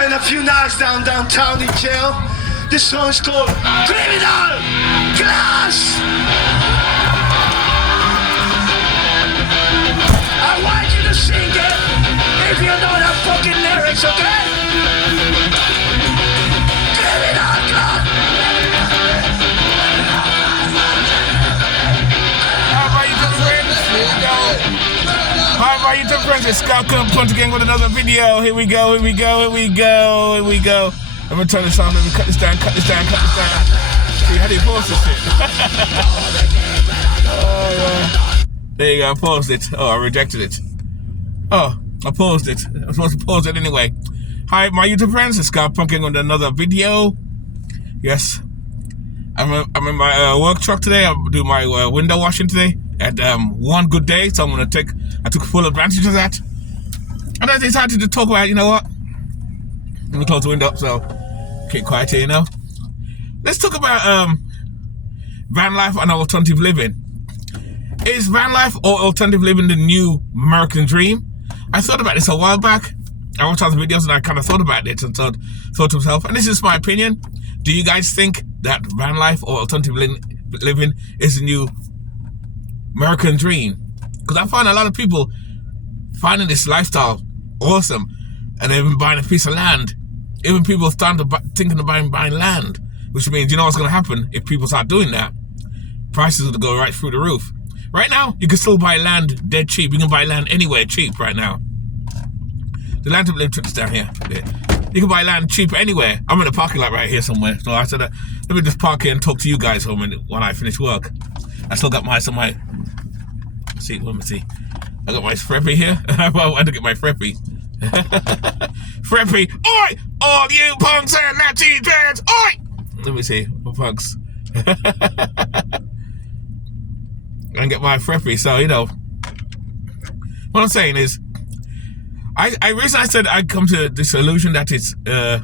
spent a few nights downtown in jail. This song's called Criminal Class. I want you to sing it if you know the fucking lyrics, okay? Criminal Class. Hi, my YouTube friends, it's Scott Cook once again with another video. Here we go. Let me turn this on, let me cut this down. See, how do you pause this shit? There you go, I paused it. Oh, I rejected it. Oh, I paused it. I was supposed to pause it anyway. Hi, my YouTube friends, it's Scott Punking with another video. Yes, I'm in my work truck today. I'm doing my window washing today. At one good day, so I took full advantage of that. And I decided to talk about, you know what? Let me close the window up so keep quiet here, you know. Let's talk about van life and alternative living. Is van life or alternative living the new American dream? I thought about this a while back. I watched other videos and I kind of thought about it and thought to myself, and this is my opinion. Do you guys think that van life or alternative living is the new American dream? Because I find a lot of people finding this lifestyle awesome, and they've been buying a piece of land. Even people starting to thinking about buying land, which means, you know what's going to happen if people start doing that? Prices will go right through the roof. Right now, you can still buy land dead cheap. You can buy land anywhere cheap right now. The land is down here. You can buy land cheap anywhere. I'm in a parking lot right here somewhere, so I said, let me just park here and talk to you guys home when I finish work. I still got let me see. I got my Freppy here. I had to get my Freppy. Freppy. Oi! All you punks and Nazi dreads. Oi! Let me see. What punks? And get my Freppy. So, you know. What I'm saying is, I reason I said I'd come to this illusion that it's the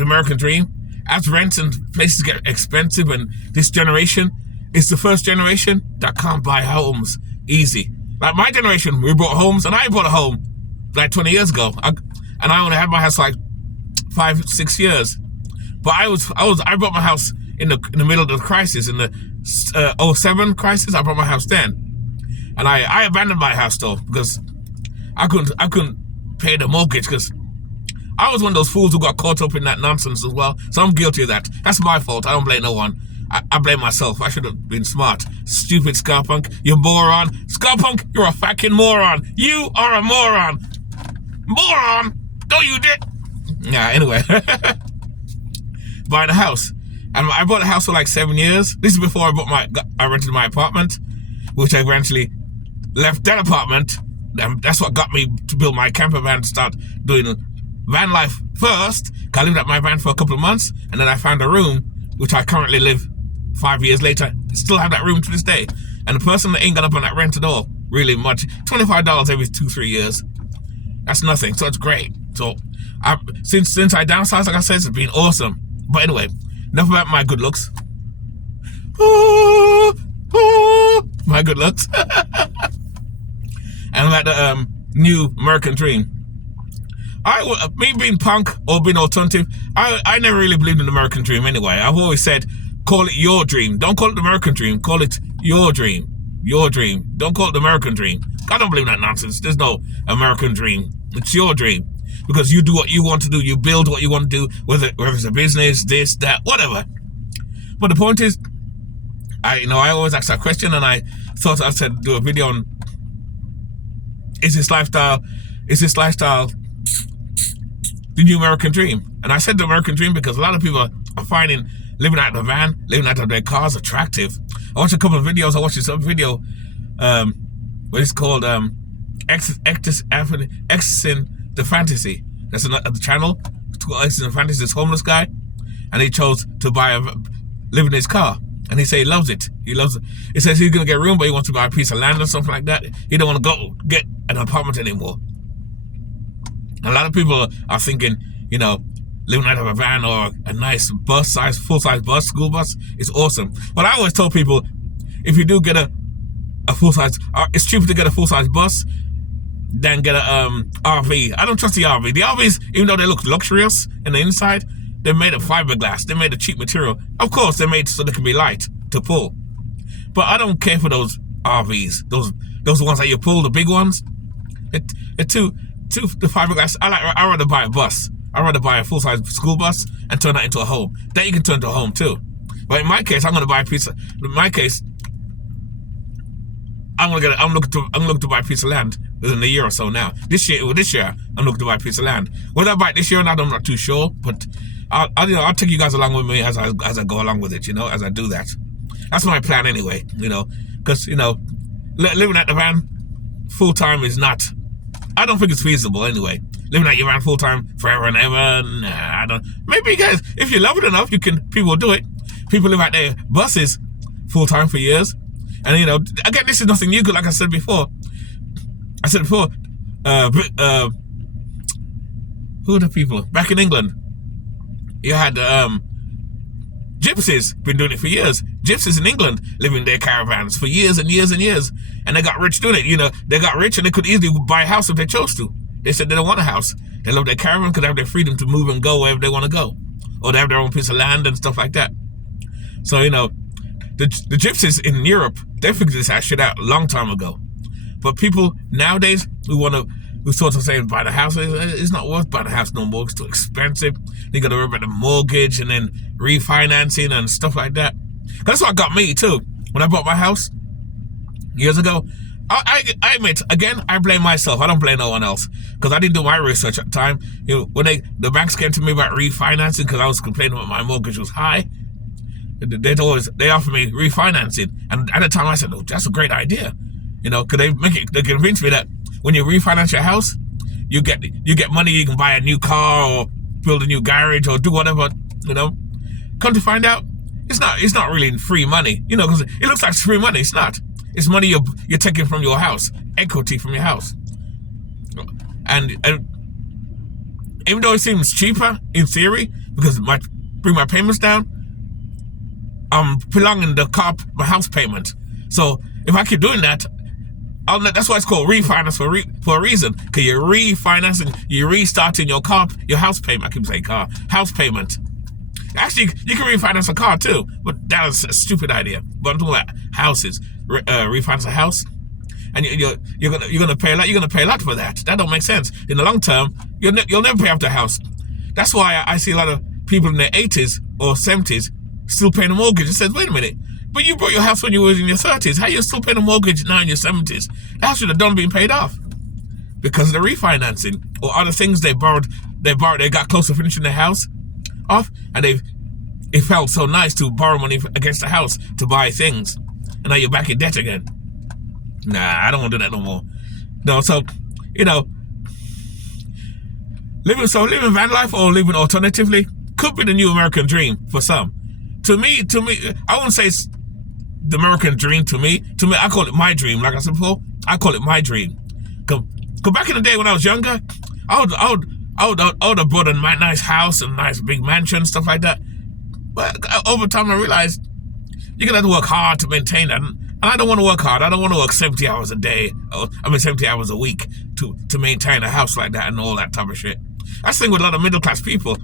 American dream. As rents and places get expensive, and this generation is the first generation that can't buy homes easy. Like my generation, we bought homes, and I bought a home like 20 years ago, and I only had my house like 5-6 years. But I bought my house in the middle of the crisis, in the 07 crisis. I bought my house then, and I abandoned my house though because I couldn't pay the mortgage, because I was one of those fools who got caught up in that nonsense as well. So I'm guilty of that. That's my fault. I don't blame no one. I blame myself. I should have been smart. Stupid Scarpunk, you moron. Scarpunk, you're a fucking moron. You are a moron. Moron! Don't you dare. Yeah, anyway. Buying a house. And I bought a house for like 7 years. This is before I rented my apartment, which I eventually left that apartment. And that's what got me to build my camper van to start doing van life first. I lived at my van for a couple of months, and then I found a room, which I currently live 5 years later. Still have that room to this day. And the person that ain't got up on that rent at all, really much. $25 every 2-3 years. That's nothing, so it's great. So since I downsized, like I said, it's been awesome. But anyway, enough about my good looks. My good looks. And about the new American dream. Me being punk or being alternative, I never really believed in the American dream anyway. I've always said, call it your dream. Don't call it the American dream. Call it your dream. Your dream. Don't call it the American dream. I don't believe in that nonsense. There's no American dream. It's your dream. Because you do what you want to do. You build what you want to do, whether it's a business, this, that, whatever. But the point is, I always ask that question, and I thought I said do a video on, is this lifestyle the new American dream? And I said the American dream because a lot of people are finding living out of the van, living out of their cars attractive. I watched a couple of videos. I watched this video, what is called Accessing the Fantasy. That's the channel. It's called Accessing the Fantasy. This homeless guy, and he chose to live in his car. And he said he loves it. He loves it. He says he's gonna get a room, but he wants to buy a piece of land or something like that. He don't want to go get an apartment anymore. A lot of people are thinking, living out of a van or a nice full-size bus, school bus, is awesome. But I always tell people, if you do get a full-size, it's cheaper to get a full-size bus than get a RV. I don't trust the RV. The RVs, even though they look luxurious in the inside, they're made of fiberglass. They're made of cheap material. Of course, they're made so they can be light to pull. But I don't care for those RVs. Those ones that you pull, the big ones. The fiberglass. I rather buy a bus. I'd rather buy a full-size school bus and turn that into a home. That you can turn to a home too. But in my case, I'm gonna buy a piece of. In my case, I'm looking to buy a piece of land within a year or so now. This year, I'm looking to buy a piece of land. Whether I buy it this year or not, I'm not too sure. But I'll take you guys along with me as I go along with it. As I do that. That's my plan anyway. Because living at the van full time is not. I don't think it's feasible anyway. Living at your van full time forever and ever. Nah, I don't. Maybe you guys, if you love it enough, people do it. People live at their buses full time for years. And again, this is nothing new. Like I said before. Who are the people back in England? You had gypsies been doing it for years. Gypsies in England live in their caravans for years and years and years, and they got rich doing it. They got rich and they could easily buy a house if they chose to. They said they don't want a house. They love their caravan because they have their freedom to move and go wherever they want to go, or they have their own piece of land and stuff like that. So the gypsies in Europe, they figured this shit out a long time ago. But people nowadays who sort of saying buy the house, it's not worth buying a house no more. It's too expensive. You got to worry about the mortgage and then refinancing and stuff like that. That's what got me too. When I bought my house years ago, I admit, again, I blame myself. I don't blame no one else because I didn't do my research at the time. When the banks came to me about refinancing because I was complaining that my mortgage was high, they offered me refinancing, and at the time I said, "Oh, that's a great idea," because they convinced me that when you refinance your house, you get money, you can buy a new car or build a new garage or do whatever. Come to find out, it's not really free money. Because it looks like it's free money. It's not. It's money you're taking from your house, equity from your house. And even though it seems cheaper in theory, because it might bring my payments down, I'm prolonging my house payment. So if I keep doing that, that's why it's called refinance for a reason. Because you're refinancing, you're restarting your house payment. I keep saying house payment. Actually, you can refinance a car too, but that was a stupid idea. But I'm talking about houses. Refinance a house, and you're gonna pay a lot. You're gonna pay a lot for that. That don't make sense in the long term. You'll never pay off the house. That's why I see a lot of people in their 80s or 70s still paying a mortgage. It says, wait a minute, but you bought your house when you were in your 30s. How you still paying a mortgage now in your 70s? That should have done being paid off because of the refinancing or other things they borrowed. They got close to finishing their house off, and it felt so nice to borrow money against the house to buy things. And now you're back in debt again. Nah, I don't want to do that no more. No, so, living van life or living alternatively could be the new American dream for some. To me, I wouldn't say it's the American dream to me. To me, I call it my dream. Like I said before, I call it my dream. Cause back in the day when I was younger, I would have bought a nice house and nice big mansion, stuff like that. But over time I realized you're going to have to work hard to maintain that. And I don't want to work hard. I don't want to work 70 hours a day. 70 hours a week to maintain a house like that and all that type of shit. That's the thing with a lot of middle class people.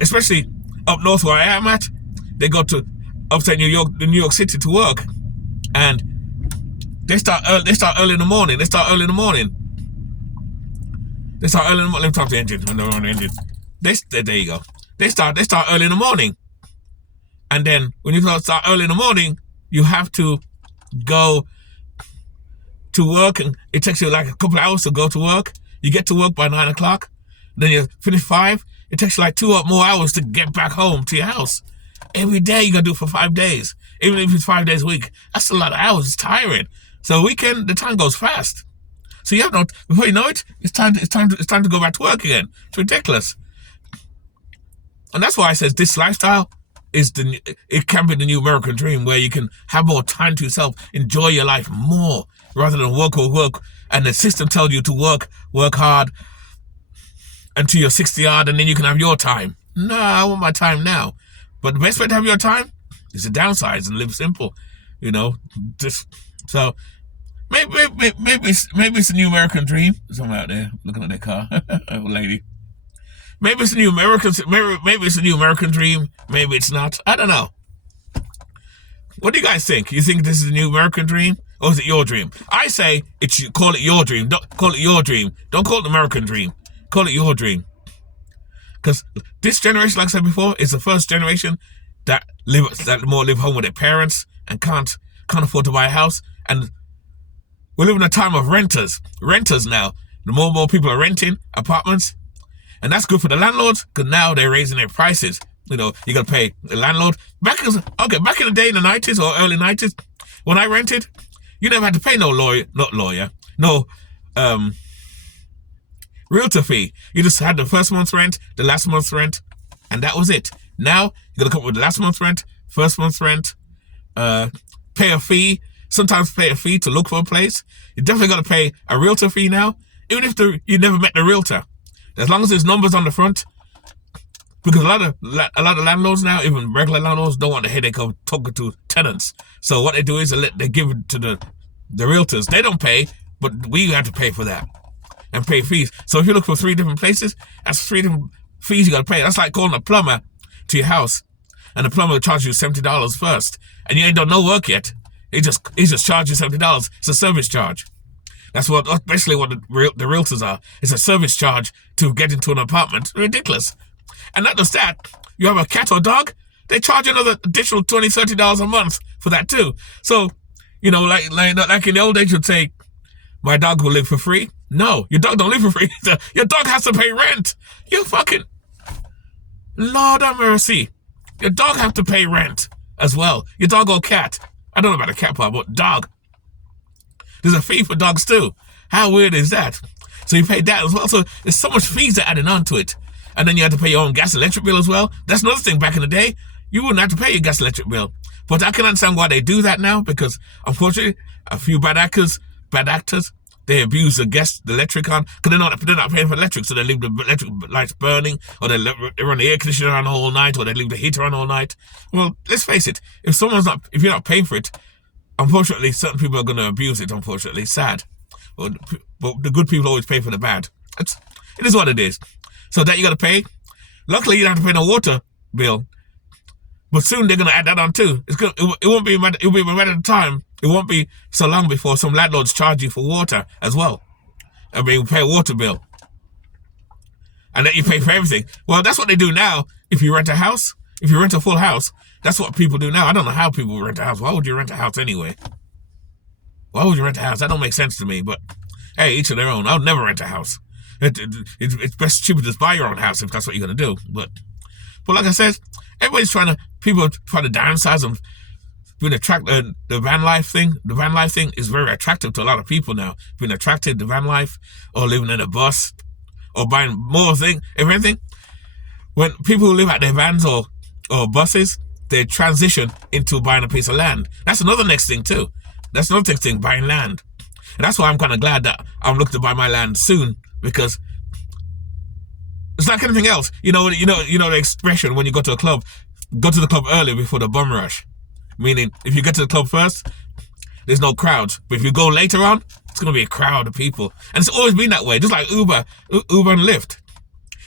Especially up north where I am at, they go to upstate New York City to work. And they start early in the morning. Let me talk to the engine. When they're on the engine. There you go. They start early in the morning. And then when you start early in the morning, you have to go to work, and it takes you like a couple of hours to go to work. You get to work by 9 o'clock, then you finish 5. It takes you like 2 or more hours to get back home to your house. Every day you gotta do it for 5 days, even if it's 5 days a week. That's a lot of hours. It's tiring. So weekend, the time goes fast. So before you know it, it's time to go back to work again. It's ridiculous. And that's why I says this lifestyle it can be the new American dream, where you can have more time to yourself, enjoy your life more rather than work, and the system tells you to work hard until you're 60 odd, and then you can have your time. No, I want my time now. But the best way to have your time is to downsize and live simple, So maybe it's a new American dream. Someone out there looking at their car, old lady. Maybe it's a new American. Maybe it's a new American dream. Maybe it's not. I don't know. What do you guys think? You think this is a new American dream, or is it your dream? I say call it your dream. Don't call it your dream. Don't call it the American dream. Call it your dream. Because this generation, like I said before, is the first generation that live home with their parents and can't afford to buy a house. And we live in a time of renters. Renters now. The more and more people are renting apartments. And that's good for the landlords, because now they're raising their prices. You know, you got to pay the landlord. Back in the day in the 90s or early 90s, when I rented, you never had to pay no realtor fee. You just had the first month's rent, the last month's rent, and that was it. Now, you got to come up with the last month's rent, first month's rent, pay a fee, sometimes pay a fee to look for a place. You definitely got to pay a realtor fee now, even if you never met the realtor. As long as there's numbers on the front, because a lot of landlords now, even regular landlords, don't want the headache of talking to tenants. So what they do is they give it to the realtors. They don't pay, but we have to pay for that and pay fees. So if you look for 3 different places, that's 3 different fees you got to pay. That's like calling a plumber to your house, and the plumber will charge you $70 first, and you ain't done no work yet. He just charges you $70. It's a service charge. That's basically what the realtors are. It's a service charge to get into an apartment. Ridiculous. And not just that, you have a cat or dog, they charge another additional $20, $30 a month for that too. So, you know, like in the old days, you'd say, my dog will live for free. No, your dog don't live for free. Your dog has to pay rent. You fucking, Lord have mercy. Your dog has to pay rent as well. Your dog or cat. I don't know about a cat part, but dog. There's a fee for dogs too. How weird is that? So you pay that as well. So there's so much fees that adding on to it. And then you have to pay your own gas and electric bill as well. That's another thing. Back in the day, you wouldn't have to pay your gas and electric bill. But I can understand why they do that now, because unfortunately, a few bad actors, they abuse the electric on, because they're not paying for electric, so they leave the electric lights burning, or they run the air conditioner on all night, or they leave the heater on all night. Well, let's face it, if you're not paying for it, unfortunately, certain people are going to abuse it, unfortunately. It's sad. But the good people always pay for the bad. It is what it is. So that you got to pay. Luckily, you don't have to pay no water bill. But soon they're going to add that on too. It won't be it'll be a matter of time. It won't be so long before some landlords charge you for water as well. I mean, pay a water bill. And then you pay for everything. Well, that's what they do now. If you rent a house, if you rent a full house, that's what people do now. I don't know how people rent a house. Why would you rent a house anyway? Why would you rent a house? That don't make sense to me. But hey, each of their own. I would never rent a house. It's best cheaper to just buy your own house if that's what you're going to do. But like I said, people try to downsize them. The van life thing. The van life thing is very attractive to a lot of people now. Being attracted to van life, or living in a bus, or buying more things. If anything, when people who live at their vans or buses, they transition into buying a piece of land. That's another next thing too. That's another next thing, buying land. And that's why I'm kind of glad that I'm looking to buy my land soon, because it's like anything else. You know the expression when you go to a club, go to the club early before the bum rush. Meaning, if you get to the club first, there's no crowds. But if you go later on, it's going to be a crowd of people. And it's always been that way, just like Uber and Lyft.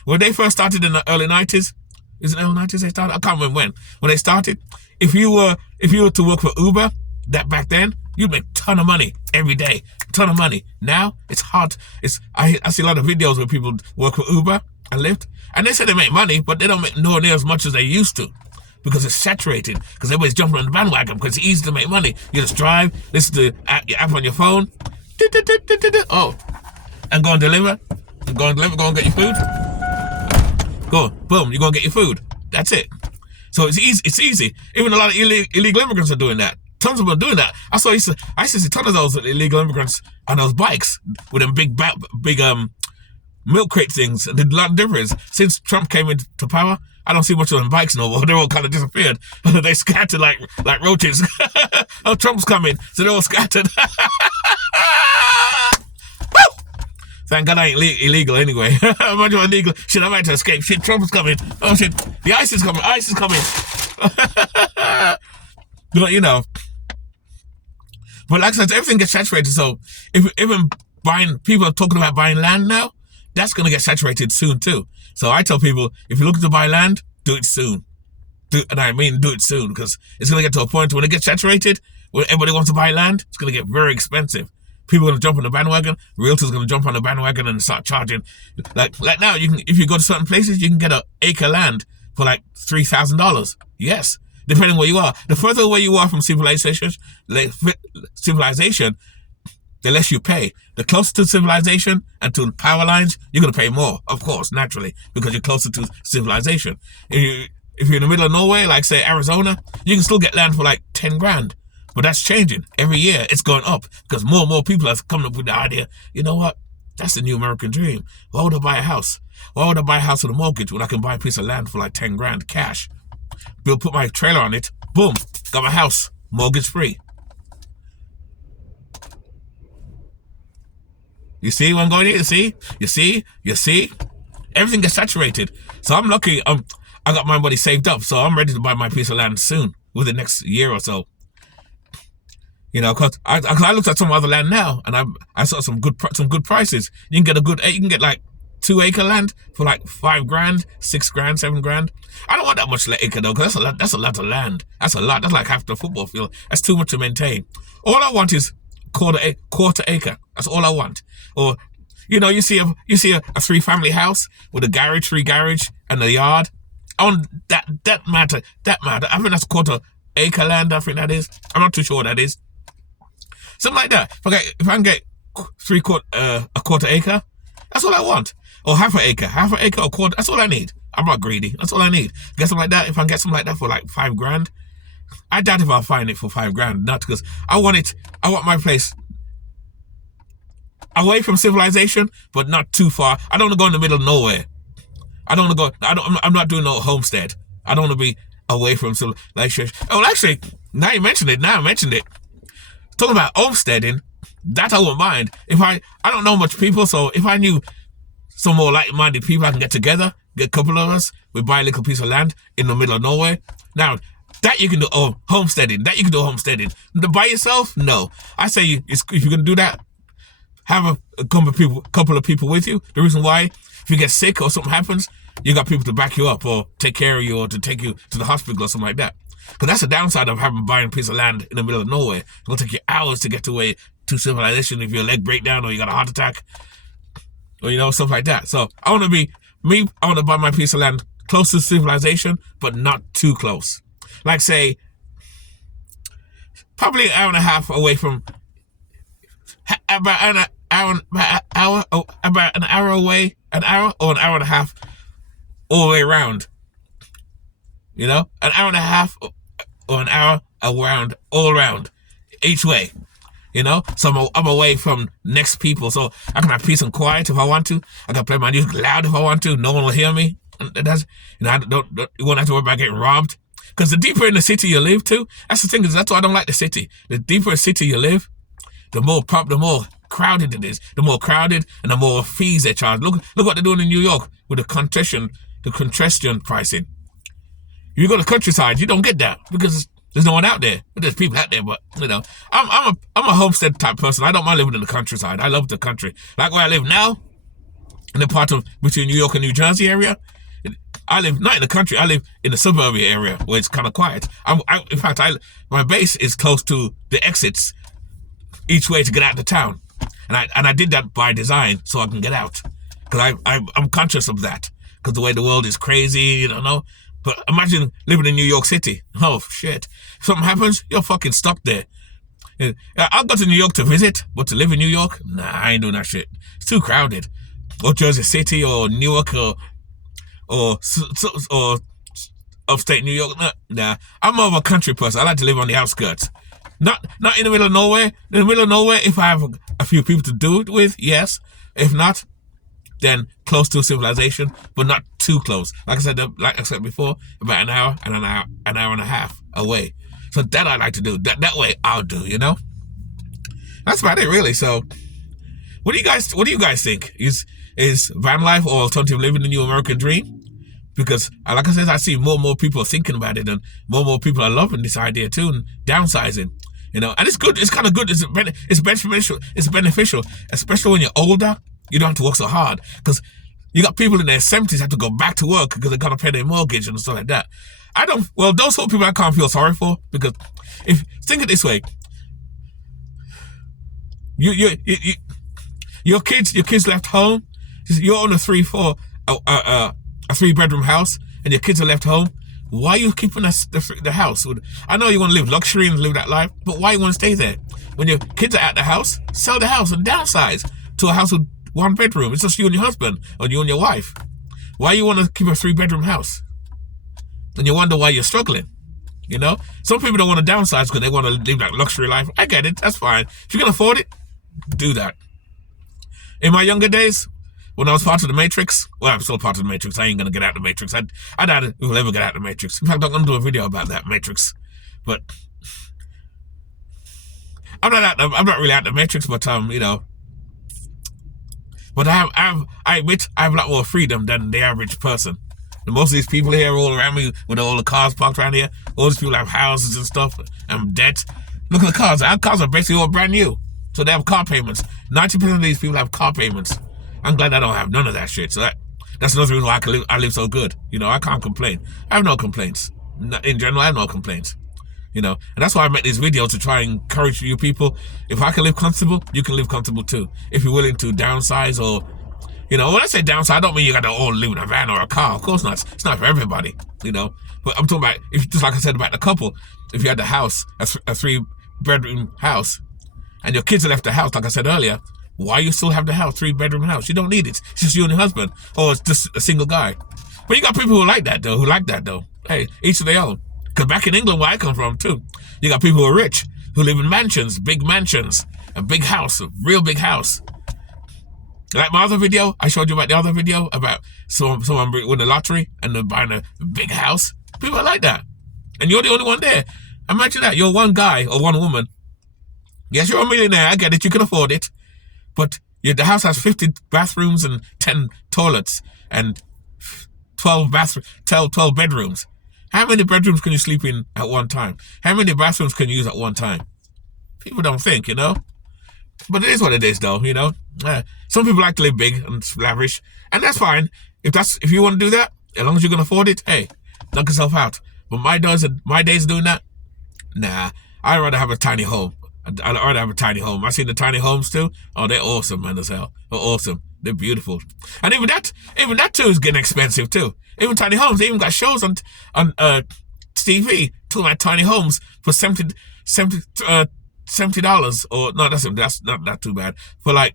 When they first started in the early 90s, is it early 90s they started? I can't remember when. When they started, if you were to work for Uber, that back then, you'd make a ton of money every day. A ton of money. Now, it's hard. I see a lot of videos where people work for Uber and Lyft, and they say they make money, but they don't make nowhere near as much as they used to. Because it's saturated, because everybody's jumping on the bandwagon, because it's easy to make money. You just drive, listen to your app on your phone, and go and deliver. Go and get your food. Go, boom, you're going to get your food. That's it. So it's easy. Even a lot of illegal immigrants are doing that. Tons of them are doing that. I used to see tons of those illegal immigrants on those bikes with them big milk crate things. And there's a lot of difference. Since Trump came into power, I don't see much of them bikes no more. They're all kind of disappeared. They scattered like roaches. Oh, Trump's coming, so they're all scattered. Thank God I ain't illegal anyway. Imagine I'm illegal. Shit, I might have to escape. Shit, Trump's coming. Oh shit, the ICE is coming. ICE is coming. But But like I said, everything gets saturated. So if even people are talking about buying land now, that's going to get saturated soon too. So I tell people, if you're looking to buy land, do it soon. Do it soon, because it's going to get to a point when it gets saturated, when everybody wants to buy land, it's going to get very expensive. People are going to jump on the bandwagon. Realtors are going to jump on the bandwagon and start charging. Like now, if you go to certain places, you can get an acre land for like $3,000. Yes, depending where you are. The further away you are from civilization, the less you pay. The closer to civilization and to power lines, you're going to pay more, of course, naturally, because you're closer to civilization. If you're in the middle of nowhere, like say Arizona, you can still get land for like 10 grand. But that's changing. Every year it's going up because more and more people have come up with the idea, you know what? That's the new American dream. Why would I buy a house? Why would I buy a house with a mortgage when I can buy a piece of land for like 10 grand cash? Put my trailer on it. Boom. Got my house. Mortgage free. You see where I'm going here? You see? Everything gets saturated. So I'm lucky. I got my money saved up. So I'm ready to buy my piece of land soon, within the next year or so. You know, cause I looked at some other land now, and I saw some good prices. You can get like 2 acre land for like 5 grand, 6 grand, 7 grand. I don't want that much acre though, because that's a lot of land. That's a lot. That's like half the football field. That's too much to maintain. All I want is quarter acre. That's all I want. Or, you know, you see a 3-family house with a garage, 3 garage, and a yard. I want that matter. I think that's quarter acre land. I think that is. I'm not too sure what that is. Something like that. If I can get a quarter acre, that's all I want. Or half an acre or quarter. That's all I need. I'm not greedy. That's all I need. Get something like that. If I can get something like that for like 5 grand, I doubt if I'll find it for 5 grand. Not because I want my place away from civilization, but not too far. I don't want to go in the middle of nowhere. I'm not doing no homestead. I don't want to be away from civilization. Oh, actually, now I mentioned it. Talking about homesteading, that I wouldn't mind. I don't know much people, so if I knew some more like-minded people, I can get together, get a couple of us, we buy a little piece of land in the middle of nowhere. Now, that you can do homesteading. By yourself? No. I say if you're going to do that, have a couple of people with you. The reason why, if you get sick or something happens, you got people to back you up or take care of you or to take you to the hospital or something like that. Because that's the downside of buying a piece of land in the middle of nowhere. It's going to take you hours to get to civilization if your leg break down or you got a heart attack. Or, you know, stuff like that. So, I want to buy my piece of land close to civilization, but not too close. Like, say, probably an hour and a half away from... About an hour away, an hour or an hour and a half all the way around. You know, an hour and a half or an hour around, all around, each way. You know, so I'm away from next people, so I can have peace and quiet if I want to. I can play my music loud if I want to. No one will hear me. You won't have to worry about getting robbed. Because the deeper in the city you live too, that's the thing, is that's why I don't like the city. The deeper a city you live, the more crowded it is. The more crowded and the more fees they charge. Look what they're doing in New York with the congestion pricing. If you go to the countryside, you don't get that because there's no one out there. There's people out there, but you know, I'm a homestead type person. I don't mind living in the countryside. I love the country. Like where I live now, in the part of between New York and New Jersey area. I live not in the country. I live in the suburban area where it's kind of quiet. In fact, my base is close to the exits each way to get out of town, and I did that by design so I can get out because I'm conscious of that because the way the world is crazy, you don't know. But imagine living in New York City. Oh shit! If something happens, you're fucking stuck there. I'll go to New York to visit, but to live in New York, nah, I ain't doing that shit. It's too crowded. Or Jersey City, or Newark, or upstate New York. Nah, I'm more of a country person. I like to live on the outskirts. Not in the middle of nowhere. In the middle of nowhere, if I have a few people to do it with, yes. If not, then close to civilization, but not too close. Like I said before, about an hour and an hour and a half away. So that I like to do. That way I'll do, you know? That's about it, really. So what do you guys think? Is van life or alternative living the new American dream? Because, like I said, I see more and more people thinking about it, and more people are loving this idea too, and downsizing. You know, and it's good. It's kind of good. It's beneficial. It's beneficial, especially when you're older. You don't have to work so hard because you got people in their 70s have to go back to work because they got to pay their mortgage and stuff like that. Well, those sort of people I can't feel sorry for, because if think it this way, your kids left home. You're on a 3-bedroom house, and your kids are left home. Why are you keeping the house? I know you want to live luxury and live that life, but why you want to stay there? When your kids are at the house, sell the house and downsize to a house with 1 bedroom. It's just you and your husband, or you and your wife. Why you want to keep a 3-bedroom house? And you wonder why you're struggling. You know, some people don't want to downsize because they want to live that luxury life. I get it. That's fine. If you can afford it, do that. In my younger days, when I was part of the Matrix, well, I'm still part of the Matrix. I ain't gonna get out of the Matrix. I doubt it will ever get out of the Matrix. In fact, I'm gonna do a video about that Matrix. But I'm not really out of the Matrix. But you know, but I admit I have a lot more freedom than the average person. And most of these people here all around me with all the cars parked around here, all these people have houses and stuff and debt. Look at the cars. Our cars are basically all brand new, so they have car payments. 90% of these people have car payments. I'm glad I don't have none of that shit. So that's another reason why I live so good. You know, I can't complain. I have no complaints. In general, I have no complaints. You know, and that's why I make these videos, to try and encourage you people. If I can live comfortable, you can live comfortable too. If you're willing to downsize, or, you know, when I say downsize, I don't mean you got to all live in a van or a car. Of course not. It's not for everybody, you know. But I'm talking about, if, just like I said about the couple, if you had the house, a 3-bedroom house, and your kids have left the house, like I said earlier, why you still have the house, 3-bedroom house? You don't need it. It's just you and your husband, or it's just a single guy. But you got people who like that though. Hey, each of their own. Because back in England, where I come from too, you got people who are rich, who live in mansions, a big house, a real big house. Like my other video, I showed you about the other video about someone winning the lottery and they're buying a big house. People are like that. And you're the only one there. Imagine that. You're one guy or one woman. Yes, you're a millionaire. I get it. You can afford it. But the house has 50 bathrooms and 10 toilets and 12 bedrooms. How many bedrooms can you sleep in at one time? How many bathrooms can you use at one time? People don't think, you know. But it is what it is, though, you know. Some people like to live big and lavish, and that's fine. If you want to do that, as long as you can afford it, hey, knock yourself out. But my days of doing that, nah. I'd rather have a tiny home. I'd rather have a tiny home. I've seen the tiny homes too. Oh, they're awesome, man, as hell. They're awesome. They're beautiful. And even that too is getting expensive too. Even tiny homes, they even got shows on TV talking about tiny homes for $70, or no, that's not too bad. For like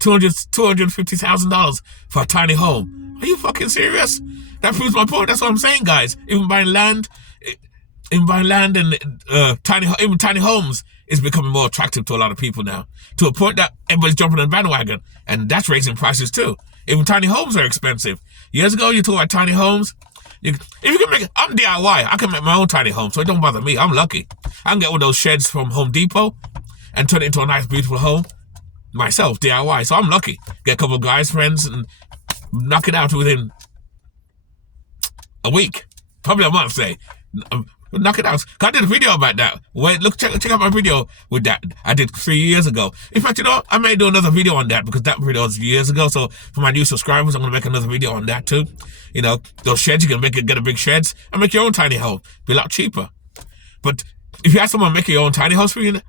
$250,000 for a tiny home. Are you fucking serious? That proves my point. That's what I'm saying, guys. Even buying land and tiny homes is becoming more attractive to a lot of people now, to a point that everybody's jumping on the bandwagon, and that's raising prices too. Even tiny homes are expensive. Years ago, you talk about tiny homes. If you can make it, I'm DIY. I can make my own tiny home, so it don't bother me. I'm lucky. I can get one of those sheds from Home Depot and turn it into a nice, beautiful home myself, DIY. So I'm lucky. Get a couple of guys, friends, and knock it out within a week, probably a month, say. Knock it out. I did a video about that. Wait, look, check out my video with that. I did 3 years ago. In fact, you know, I may do another video on that because that video was years ago. So for my new subscribers, I'm gonna make another video on that too. You know, those sheds, you can get a big sheds and make your own tiny home. Be a lot cheaper. But if you have someone make your own tiny home for you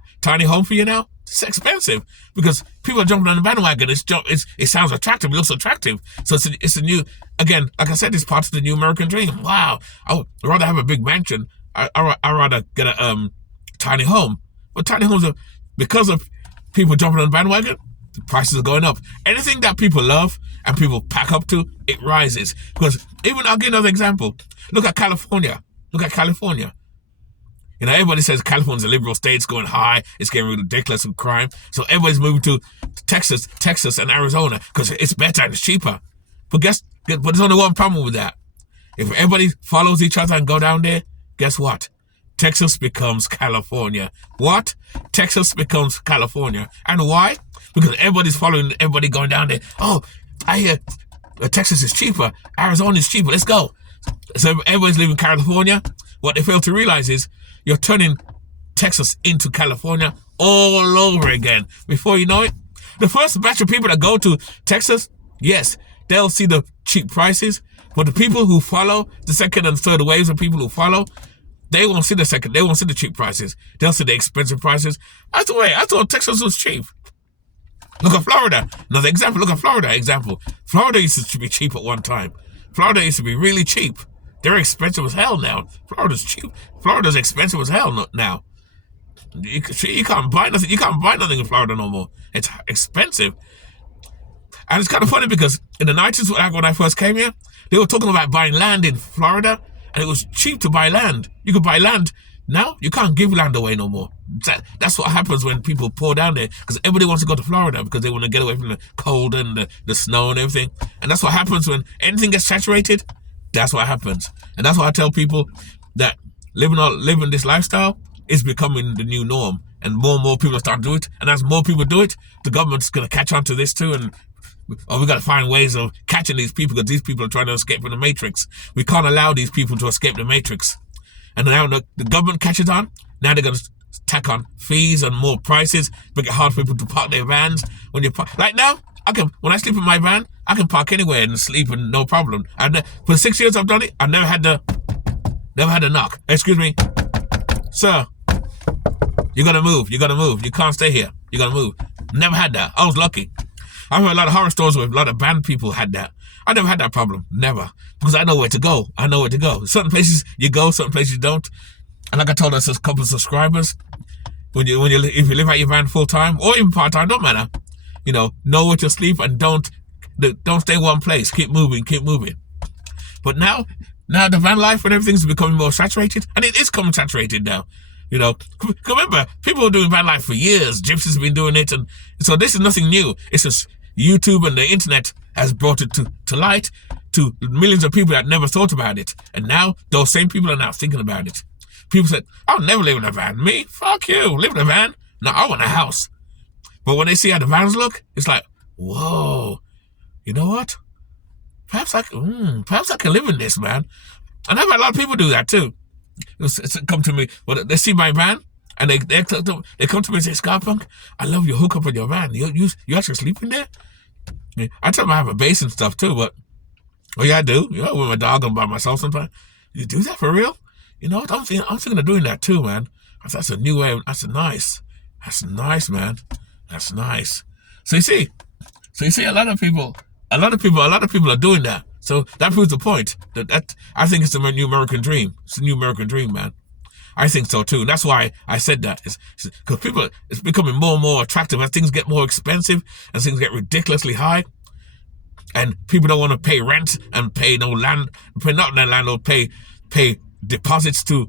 now, it's expensive because people are jumping on the bandwagon. It sounds attractive. It looks attractive. So it's a new, again, like I said, it's part of the new American dream. Wow, I would rather have a big mansion. I'd rather get a tiny home. But tiny homes are, because of people jumping on the bandwagon, the prices are going up. Anything that people love and people pack up to, it rises. Because I'll give another example. Look at California. You know, everybody says California's a liberal state, it's going high, it's getting ridiculous with crime. So everybody's moving to Texas and Arizona because it's better and it's cheaper. But there's only one problem with that. If everybody follows each other and go down there, guess what? Texas becomes California. What? Texas becomes California. And why? Because everybody's following everybody going down there. Oh, I hear Texas is cheaper. Arizona is cheaper. Let's go. So everybody's leaving California. What they fail to realize is you're turning Texas into California all over again. Before you know it, the first batch of people that go to Texas, yes, they'll see the cheap prices, but the people who follow, the second and third waves of people who follow, they won't see the cheap prices. They'll see the expensive prices. That's the way. I thought Texas was cheap. Look at Florida. Another example. Look at Florida. Example. Florida used to be cheap at one time. Florida used to be really cheap. They're expensive as hell now. Florida's cheap. Florida's expensive as hell now. You can't buy nothing. You can't buy nothing in Florida no more. It's expensive. And it's kind of funny because in the 90s, when I first came here, they were talking about buying land in Florida, and it was cheap to buy land. You could buy land. Now, you can't give land away no more. That's what happens when people pour down there, because everybody wants to go to Florida because they want to get away from the cold and the snow and everything. And that's what happens when anything gets saturated. That's what happens. And that's why I tell people that living this lifestyle is becoming the new norm. And more people are starting to do it. And as more people do it, the government's going to catch on to this too. And we got to find ways of catching these people, because these people are trying to escape from the matrix. We can't allow these people to escape the matrix. And now the government catches on. Now they're going to tack on fees and more prices, make it hard for people to park their vans. Like now, when I sleep in my van, I can park anywhere and sleep and no problem. And for 6 years I've done it, I never had a knock. Excuse me, sir. You gotta move. You can't stay here. You gotta move. Never had that. I was lucky. I've heard a lot of horror stories where a lot of band people had that. I never had that problem. Never. Because I know where to go. Certain places you go, certain places you don't. And like I told us, a couple of subscribers, if you live at your van full time or even part time, don't matter. Know where to sleep and don't stay in one place. Keep moving. But now the van life and everything's becoming more saturated, and it is becoming saturated now. Remember, people were doing van life for years. Gypsies have been doing it, and so this is nothing new. It's just YouTube and the internet has brought it to light to millions of people that never thought about it. And now those same people are now thinking about it. People said, I'll never live in a van. Me? Fuck you. Live in a van? No, I want a house. But when they see how the vans look, it's like, whoa, you know what? Perhaps I can live in this, man. And I've had a lot of people do that too. It's come to me, they see my van, and they come to me and say, Scarpunk, I love your hookup in your van. You actually sleep in there? I tell them I have a base and stuff too, but, oh yeah, I do. With my dog and by myself sometimes. You do that for real? I'm thinking of doing that too, man. That's a new way. That's nice. That's nice, man. That's nice. So you see, a lot of people are doing that. So that proves the point. That I think it's the new American dream. It's the new American dream, man. I think so too. And that's why I said that. Because it's becoming more and more attractive as things get more expensive, as things get ridiculously high, and people don't want to pay rent and pay pay deposits to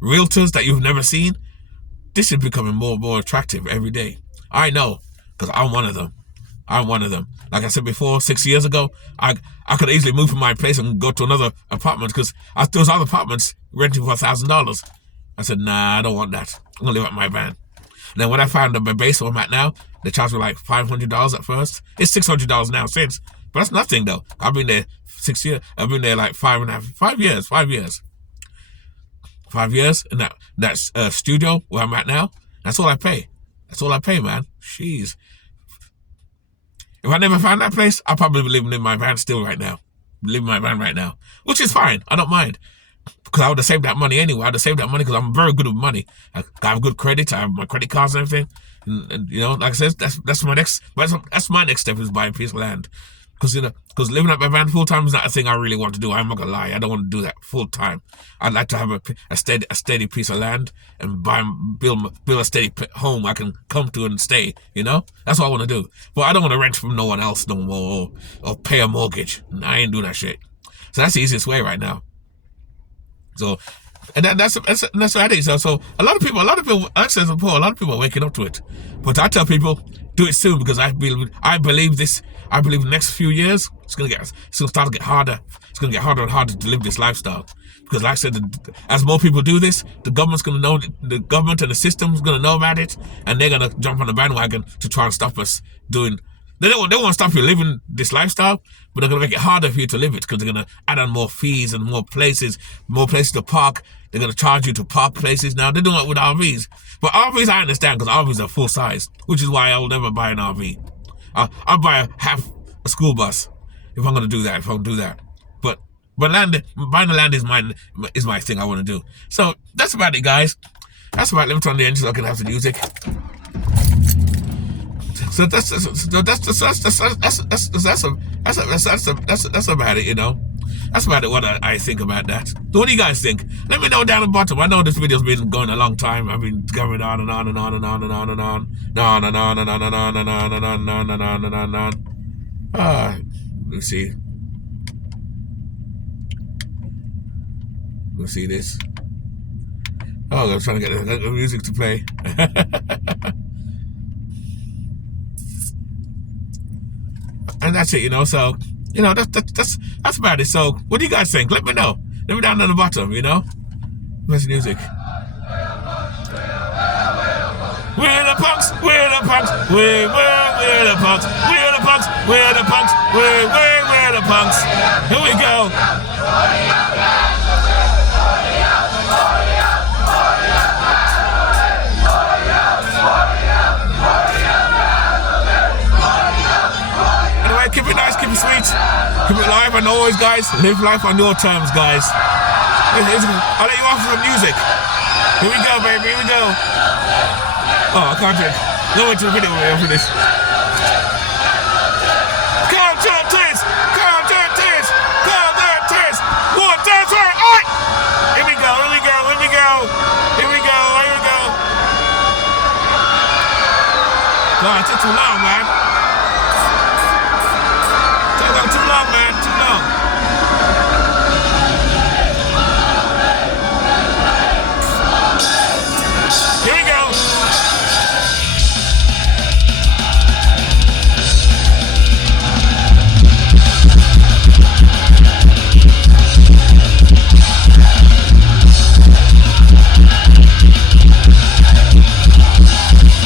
realtors that you've never seen. This is becoming more and more attractive every day. I know, because I'm one of them. Like I said before, 6 years ago, I could easily move from my place and go to another apartment, because those other apartments renting for $1,000. I said, nah, I don't want that. I'm going to live at my van. And then when I found the base where I'm at now, they charged me like $500 at first. It's $600 now since. But that's nothing though. I've been there 6 years. I've been there like 5 years. 5 years. And that's studio where I'm at now. That's all I pay. Man. Jeez. If I never found that place, I'll probably be living in my van still right now. Which is fine. I don't mind. Because I would have saved that money anyway. I'd have saved that money because I'm very good with money. I have good credit. I have my credit cards and everything. And like I said, that's my next step, is buying a piece of land. Because living at my van full time is not a thing I really want to do. I'm not gonna lie. I don't want to do that full time. I'd like to have a steady piece of land and build a steady home I can come to and stay. That's what I want to do. But I don't want to rent from no one else no more or pay a mortgage. I ain't doing that shit. So that's the easiest way right now. So, and that's what I think. So a lot of people, like I said before, a lot of people are waking up to it. But I tell people, do it soon, because I believe this. I believe the next few years it's gonna start to get harder. It's gonna get harder and harder to live this lifestyle, because like I said, as more people do this, the government's gonna know. The government and the system's gonna know about it, and they're gonna jump on the bandwagon to try and stop us doing They won't stop you living this lifestyle, but they're gonna make it harder for you to live it because they're gonna add on more fees and more places to park. They're gonna charge you to park places now. They're doing it with RVs, but RVs I understand because RVs are full size, which is why I will never buy an RV. I'll buy half a school bus if I'm gonna do that. If I'm gonna do that, but buying the land is my thing. I want to do. So that's about it, guys. That's about it. Let me turn the engine so I can have the music. So that's about it, you know. That's about it. What I think about that. So what do you guys think? Let me know down the bottom. I know this video's been going a long time. I've been going on and on and on and on and on and on and on and on and on and on and on and on and on and on and on and on. Let me see. Let me see this. Oh, I'm trying to get the music to play. And that's it, you know. So, you know, that's about it. So, what do you guys think? Let me know. Let me down on the bottom, you know. Where's the music? We're the punks. We're the punks. We're the punks. We're the punks. We're the punks. We're the punks. Here we go. Keep it nice, keep it sweet, keep it live, and always, guys, live life on your terms, guys. I'll let you off with some music. Here we go, baby, here we go. Oh, I can't do it. Go into the video for this. Come to the tits, come to the tits, come to the tits. 1, 2, 3, alright. Here we go, here we go, here we go, here we go, here we go. God, it took too long, man. Too long, man. Too long. Here we go.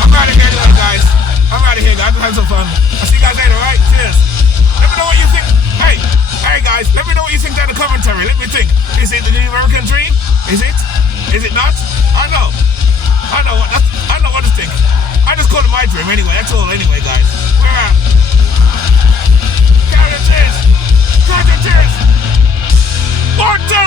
I'm out of here, guys. I'm out of here, guys. I'm having some fun. I'll see you guys later, alright? Cheers. Let me know what you think. Hey guys, let me know what you think down in the commentary. Let me think. Is it the new American dream? Is it? Is it not? I know what to think. I just call it my dream anyway. That's all anyway, guys. We're out. Count your tears. Count your tears. 1, 2.